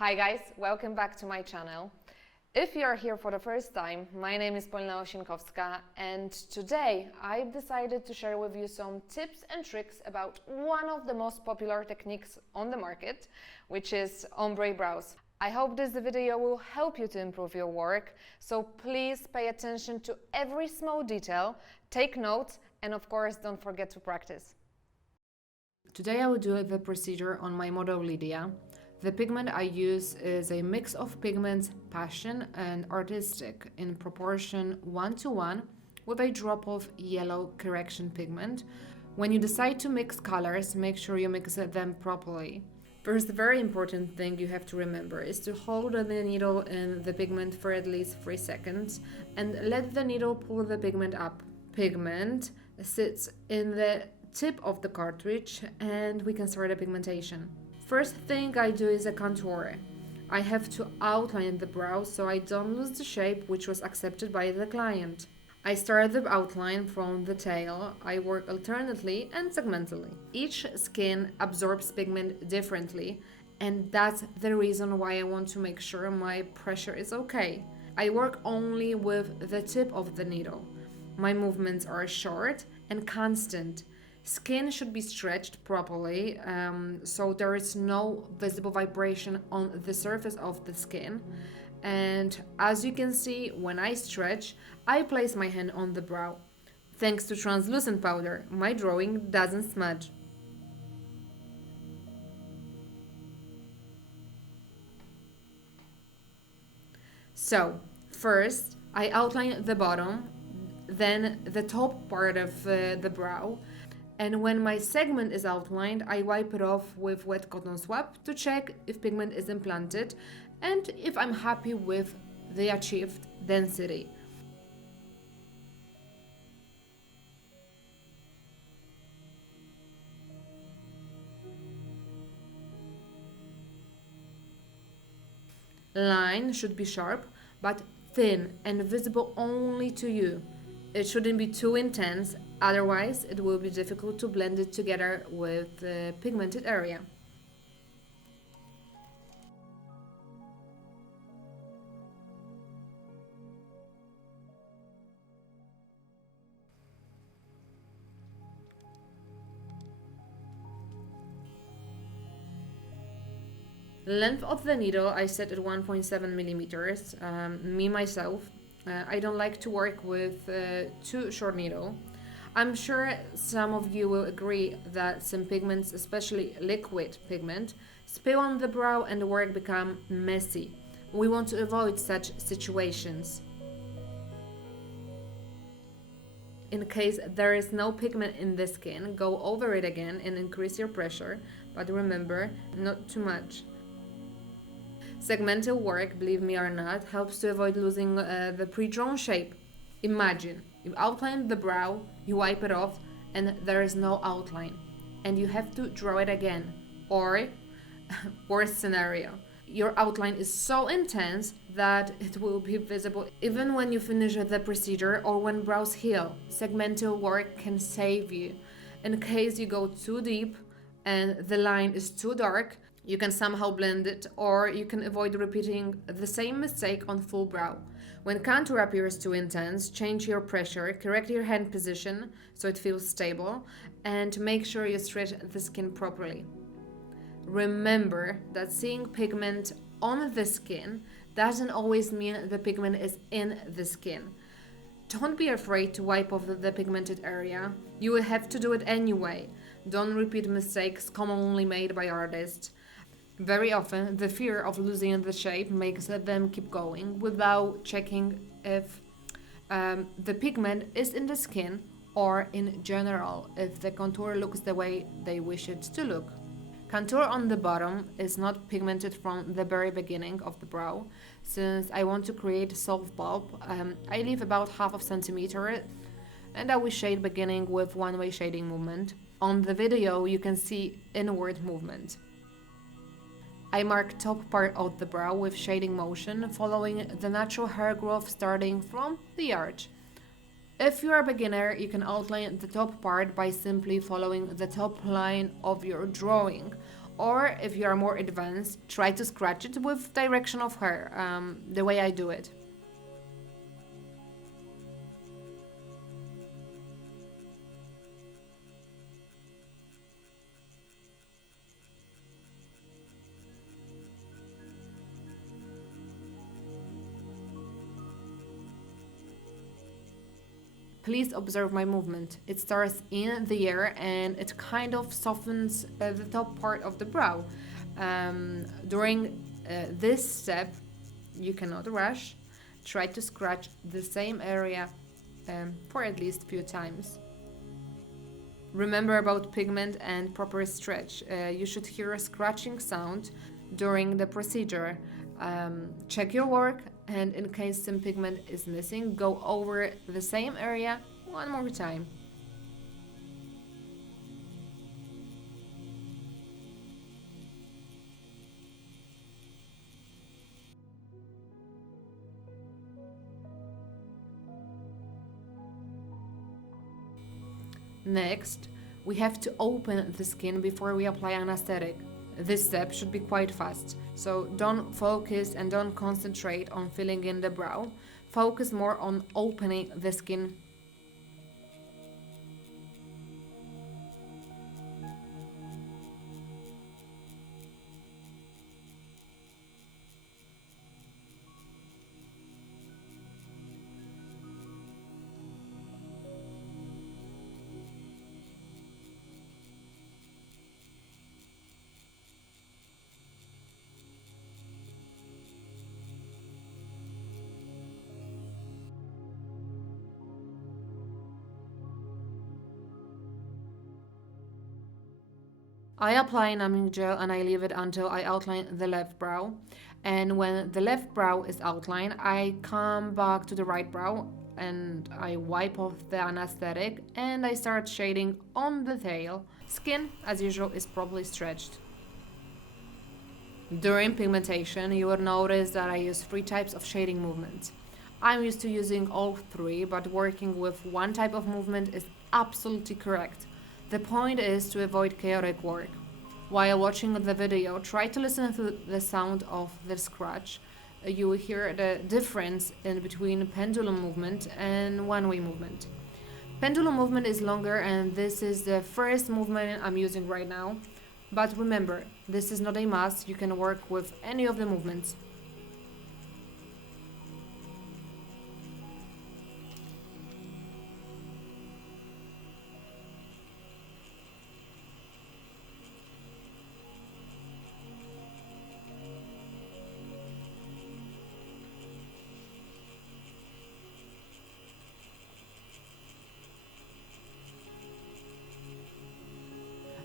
Hi guys, welcome back to my channel. If you are here for the first time, my name is Paulinaosinkowska, and today I've decided to share with you some tips and tricks about one of the most popular techniques on the market, which is ombre brows. I hope this video will help you to improve your work, so please pay attention to every small detail, take notes, and of course don't forget to practice. Today I will do the procedure on my model Lydia. The pigment I use is a mix of pigments Passion and Artistic in proportion 1:1 with a drop of yellow correction pigment. When you decide to mix colors, make sure you mix them properly. First, the very important thing you have to remember is to hold the needle in the pigment for at least 3 seconds and let the needle pull the pigment up. Pigment sits in the tip of the cartridge and we can start the pigmentation. First thing I do is a contour. I have to outline the brow so I don't lose the shape which was accepted by the client. I start the outline from the tail. I work alternately and segmentally. Each skin absorbs pigment differently, and that's the reason why I want to make sure my pressure is okay. I work only with the tip of the needle. My movements are short and constant. Skin should be stretched properly, so there is no visible vibration on the surface of the skin. And as you can see, when I stretch, I place my hand on the brow. Thanks to translucent powder, my drawing doesn't smudge. So, first, I outline the bottom, then the top part of the brow. And when my segment is outlined, I wipe it off with wet cotton swab to check if pigment is implanted and if I'm happy with the achieved density. Line should be sharp, but thin and visible only to you. It shouldn't be too intense, otherwise it will be difficult to blend it together with the pigmented area. Length of the needle I set at 1.7 millimeters. Myself, I don't like to work with too short needle. I'm sure some of you will agree that some pigments, especially liquid pigment, spill on the brow and the work become messy. We want to avoid such situations. In case there is no pigment in the skin, go over it again and increase your pressure, but remember, not too much. Segmental work, believe me or not, helps to avoid losing the pre-drawn shape. Imagine, you outline the brow, you wipe it off, and there is no outline. And you have to draw it again. Or, worst scenario, your outline is so intense that it will be visible even when you finish the procedure or when brows heal. Segmental work can save you. In case you go too deep and the line is too dark, you can somehow blend it, or you can avoid repeating the same mistake on full brow. When contour appears too intense, change your pressure, correct your hand position so it feels stable, and make sure you stretch the skin properly. Remember that seeing pigment on the skin doesn't always mean the pigment is in the skin. Don't be afraid to wipe off the pigmented area. You will have to do it anyway. Don't repeat mistakes commonly made by artists. Very often, the fear of losing the shape makes them keep going without checking if the pigment is in the skin or in general, if the contour looks the way they wish it to look. Contour on the bottom is not pigmented from the very beginning of the brow. Since I want to create soft bulb, I leave about half of centimeter and I will shade beginning with one-way shading movement. On the video, you can see inward movement. I mark top part of the brow with shading motion, following the natural hair growth starting from the arch. If you are a beginner, you can outline the top part by simply following the top line of your drawing, Or if you are more advanced, try to scratch it with direction of hair, the way I do it. Please observe my movement. It starts in the air and it kind of softens the top part of the brow. During this step, you cannot rush. Try to scratch the same area for at least a few times. Remember about pigment and proper stretch. You should hear a scratching sound during the procedure. Check your work, and in case some pigment is missing, go over the same area one more time. Next, we have to open the skin before we apply anesthetic. This step should be quite fast, so don't focus and don't concentrate on filling in the brow. Focus more on opening the skin. I apply numbing gel and I leave it until I outline the left brow. And when the left brow is outlined, I come back to the right brow and I wipe off the anesthetic and I start shading on the tail. Skin, as usual, is properly stretched. During pigmentation, you will notice that I use 3 types of shading movements. I'm used to using all 3, but working with one type of movement is absolutely correct. The point is to avoid chaotic work. While watching the video, try to listen to the sound of the scratch. You will hear the difference in between pendulum movement and one-way movement. Pendulum movement is longer and this is the first movement I'm using right now. But remember, this is not a must, you can work with any of the movements.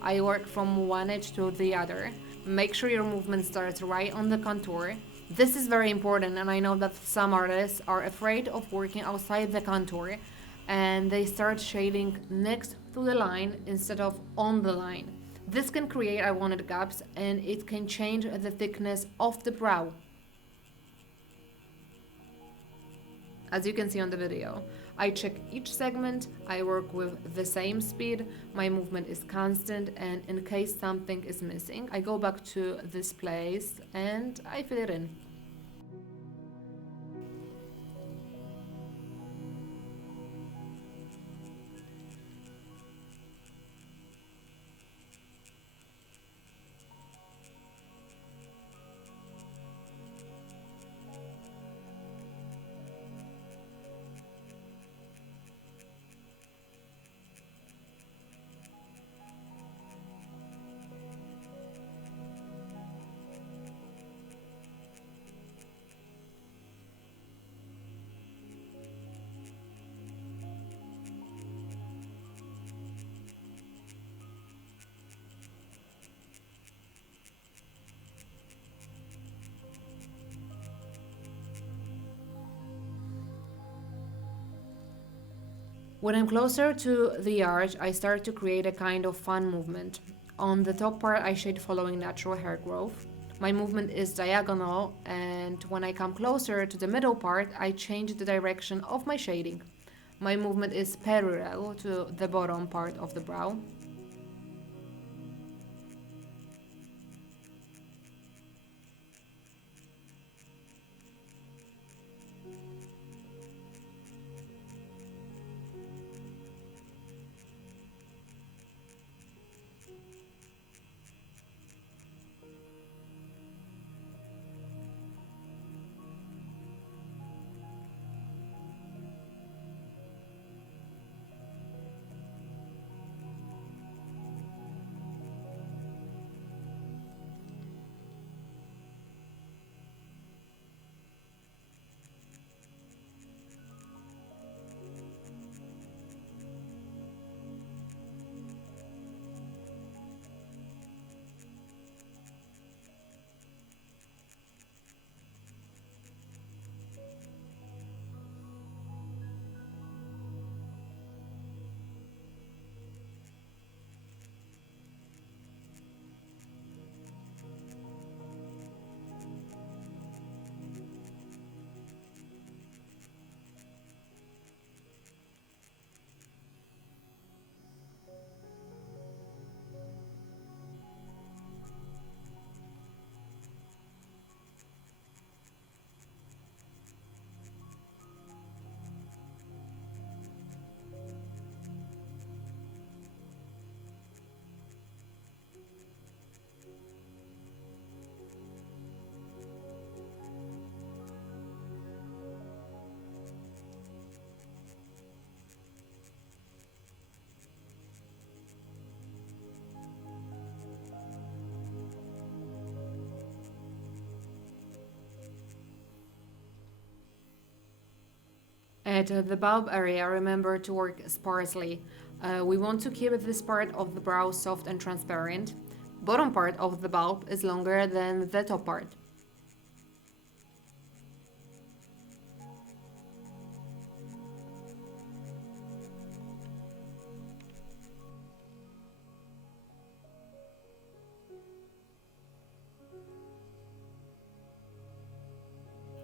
I work from one edge to the other. Make sure your movement starts right on the contour. This is very important, and I know that some artists are afraid of working outside the contour and they start shading next to the line instead of on the line. This can create unwanted gaps and it can change the thickness of the brow. As you can see on the video, I check each segment, I work with the same speed, my movement is constant, and in case something is missing, I go back to this place and I fill it in. When I'm closer to the arch, I start to create a kind of fun movement. On the top part, I shade following natural hair growth. My movement is diagonal, and when I come closer to the middle part, I change the direction of my shading. My movement is parallel to the bottom part of the brow. At the bulb area, remember to work sparsely. We want to keep this part of the brow soft and transparent. Bottom part of the bulb is longer than the top part.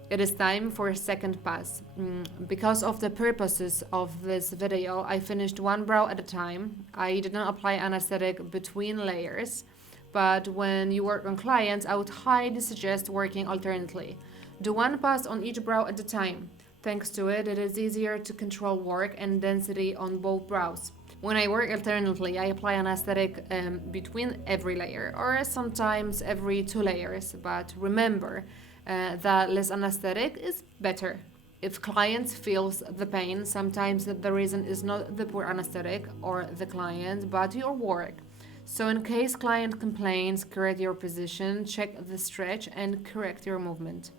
It is time for a second pass. Because of the purposes of this video, I finished one brow at a time. I did not apply anesthetic between layers, but when you work on clients, I would highly suggest working alternately. Do one pass on each brow at a time. Thanks to it, it is easier to control work and density on both brows. When I work alternately, I apply anesthetic between every layer, or sometimes every 2 layers, but remember, that less anesthetic is better. If client feels the pain, sometimes the reason is not the poor anesthetic or the client, but your work. So in case client complains, correct your position, check the stretch, and correct your movement.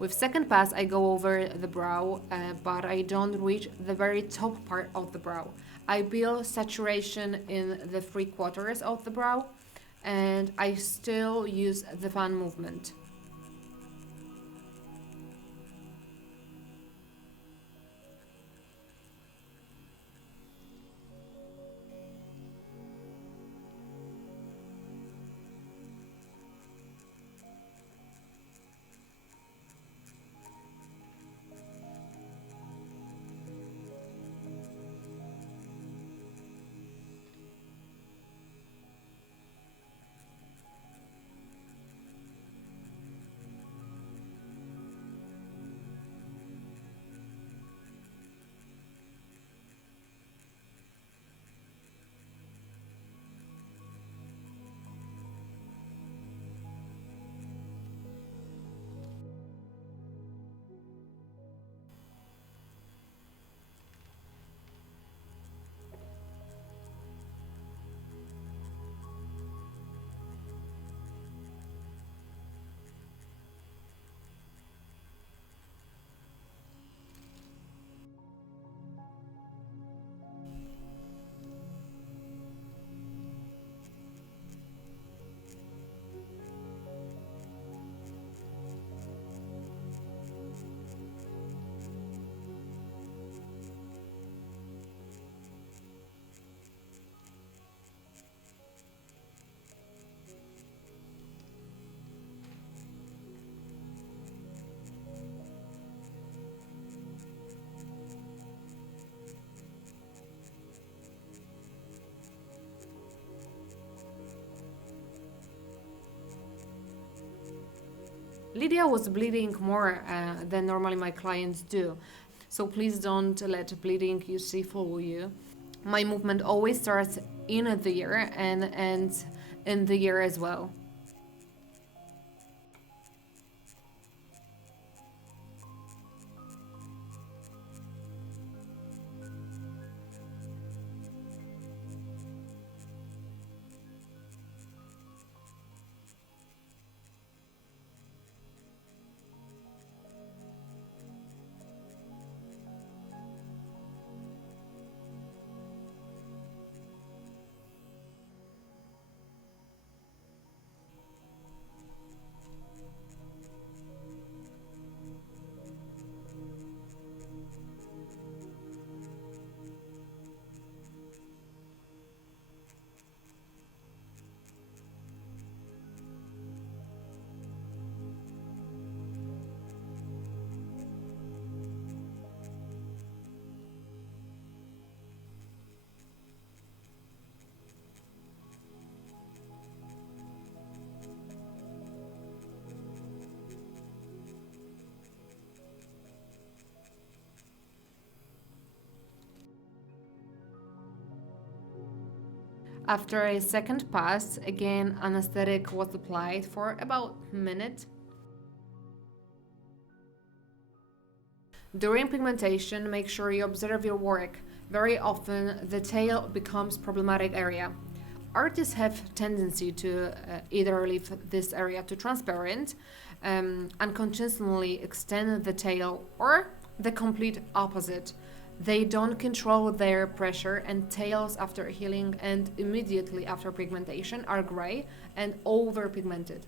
With second pass, I go over the brow, but I don't reach the very top part of the brow. I build saturation in the 3/4 of the brow, and I still use the fan movement. Lydia was bleeding more than normally my clients do, so please don't let bleeding you see fool you. My movement always starts in the ear and ends in the ear as well. After a second pass, again anesthetic was applied for about a minute. During pigmentation, make sure you observe your work. Very often, the tail becomes problematic area. Artists have tendency to either leave this area too transparent, unconsciously extend the tail, or the complete opposite. They don't control their pressure, and tails after healing and immediately after pigmentation are gray and over-pigmented.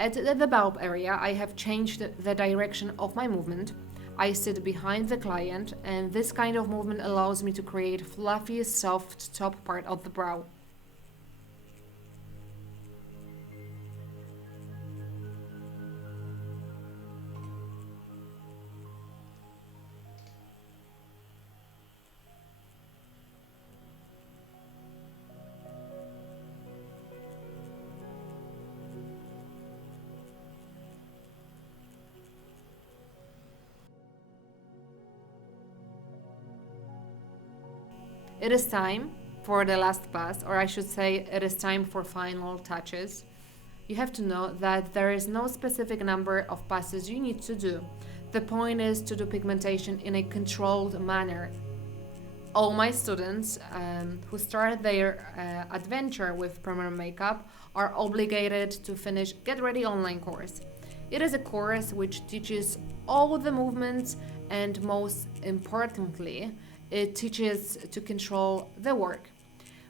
At the bulb area, I have changed the direction of my movement. I sit behind the client, and this kind of movement allows me to create fluffy, soft top part of the brow. It is time for the last pass, or I should say, it is time for final touches. You have to know that there is no specific number of passes you need to do. The point is to do pigmentation in a controlled manner. All my students who started their adventure with permanent makeup are obligated to finish Get Ready online course. It is a course which teaches all the movements and most importantly, it teaches to control the work.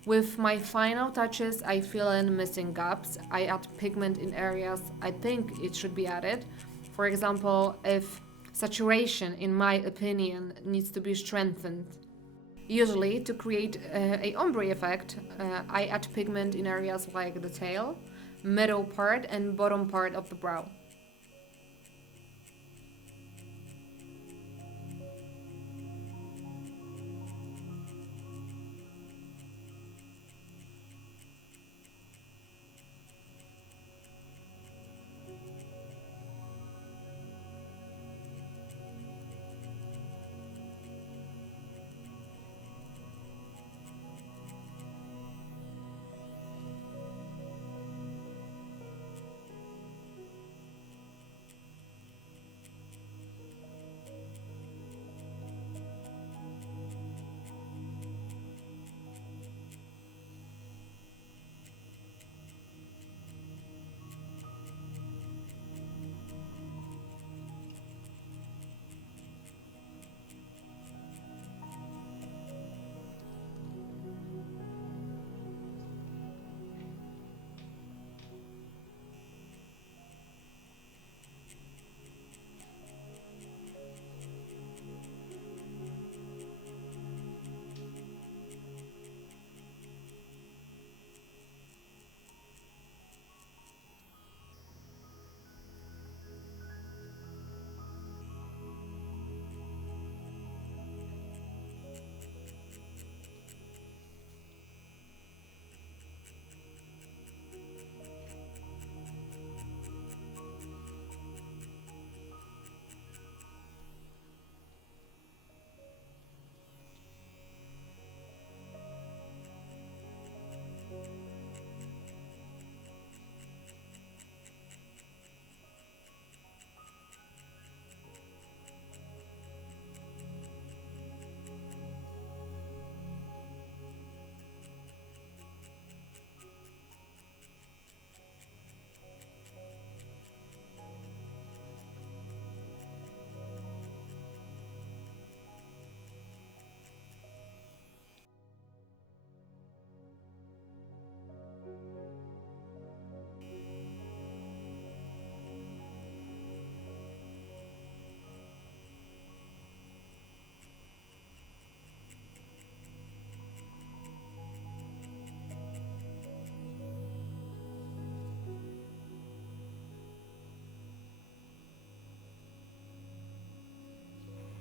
With my final touches, I fill in missing gaps. I add pigment in areas I think it should be added. For example, if saturation, in my opinion, needs to be strengthened. Usually, to create a ombre effect, I add pigment in areas like the tail, middle part, and bottom part of the brow.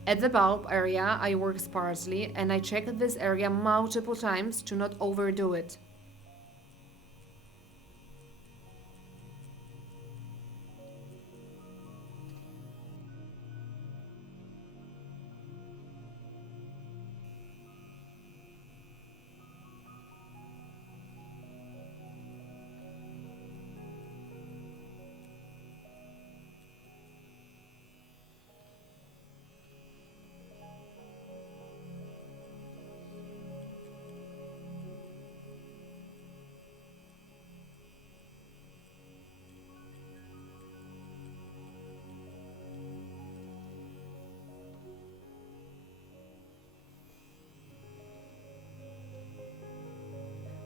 At the bulb area, I work sparsely and I check this area multiple times to not overdo it.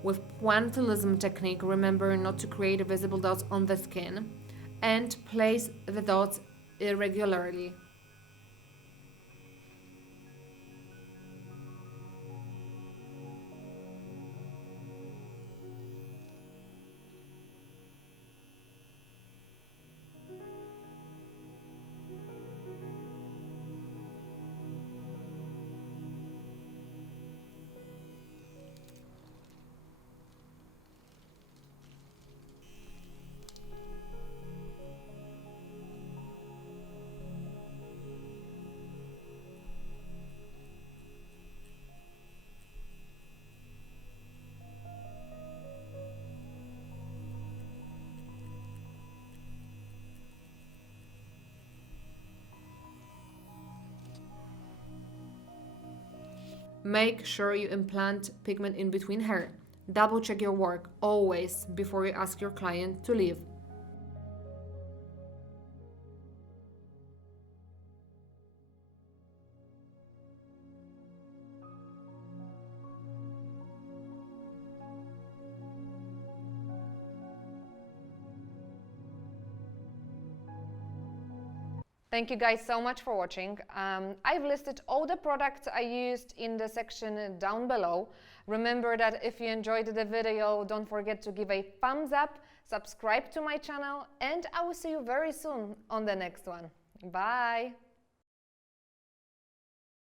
With pointillism technique, remember not to create visible dots on the skin and place the dots irregularly. Make sure you implant pigment in between hair. Double check your work always before you ask your client to leave. Thank you guys so much for watching. I've listed all the products I used in the section down below. Remember that if you enjoyed the video, don't forget to give a thumbs up, subscribe to my channel, and I will see you very soon on the next one. Bye!